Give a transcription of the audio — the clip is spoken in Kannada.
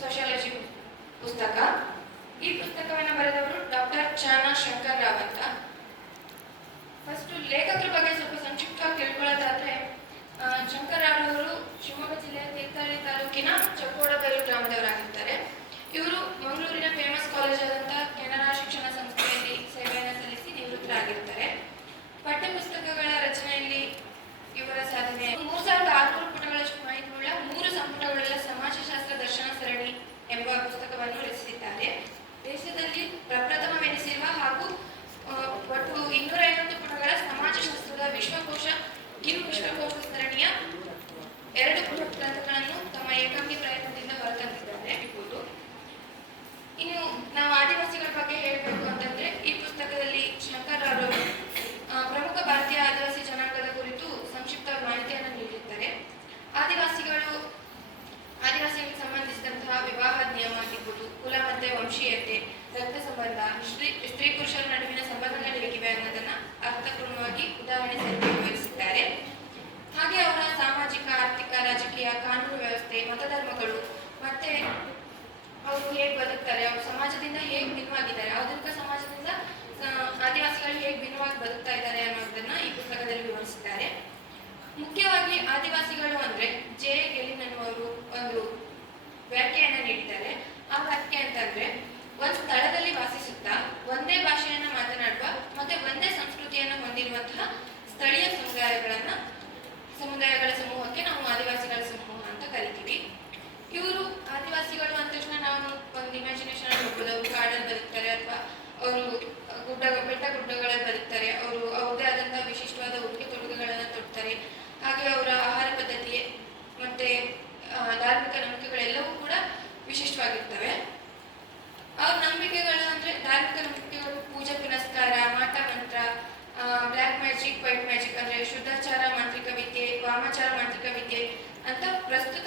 ಸೋಷಿಯಾಲಜಿ ಪುಸ್ತಕ. ಈ ಪುಸ್ತಕವನ್ನು ಬರೆದವರು ಡಾಕ್ಟರ್ ಚಾನಾ ಶಂಕರ್ ರಾವ್ ಅಂತ. ಫಸ್ಟು ಲೇಖಕರು ವ್ಯಕ್ತಿಯ ಕಾನೂನು ವ್ಯವಸ್ಥೆ ಮತಧರ್ಮಗಳು ಮತ್ತೆ ಅವರು ಹೇಗೆ ಬದುಕ್ತಾರೆ ಅವರು ಸಮಾಜದಿಂದ ಹೇಗೆ ಅವರು ಗುಡ್ಡ, ಬೆಟ್ಟ ಗುಡ್ಡಗಳಲ್ಲಿ ಬರುತ್ತಾರೆ ಅವರು ಅವ್ರದೇ ಆದಂತಹ ವಿಶಿಷ್ಟವಾದ ಉಡುಗೆ ತೊಡುಗೆಗಳನ್ನು ತೊಡ್ತಾರೆ. ಹಾಗೆ ಅವರ ಆಹಾರ ಪದ್ಧತಿ ಮತ್ತೆ ಧಾರ್ಮಿಕ ನಂಬಿಕೆಗಳೆಲ್ಲವೂ ಕೂಡ ವಿಶಿಷ್ಟವಾಗಿರ್ತವೆ. ಅವ್ರ ನಂಬಿಕೆಗಳು ಅಂದ್ರೆ ಧಾರ್ಮಿಕ ನಂಬಿಕೆಗಳು ಪೂಜೆ, ಪುನಸ್ಕಾರ, ಮಾಟ, ಮಂತ್ರ ಬ್ಲಾಕ್ ಮ್ಯಾಜಿಕ್ ವೈಟ್ ಮ್ಯಾಜಿಕ್ ಅಂದ್ರೆ ಶುದ್ಧಾಚಾರ, ಮಾಂತ್ರಿಕ ವಿದ್ಯೆ, ವಾಮಾಚಾರ, ಮಾಂತ್ರಿಕ ವಿದ್ಯೆ ಅಂತ ಪ್ರಸ್ತುತ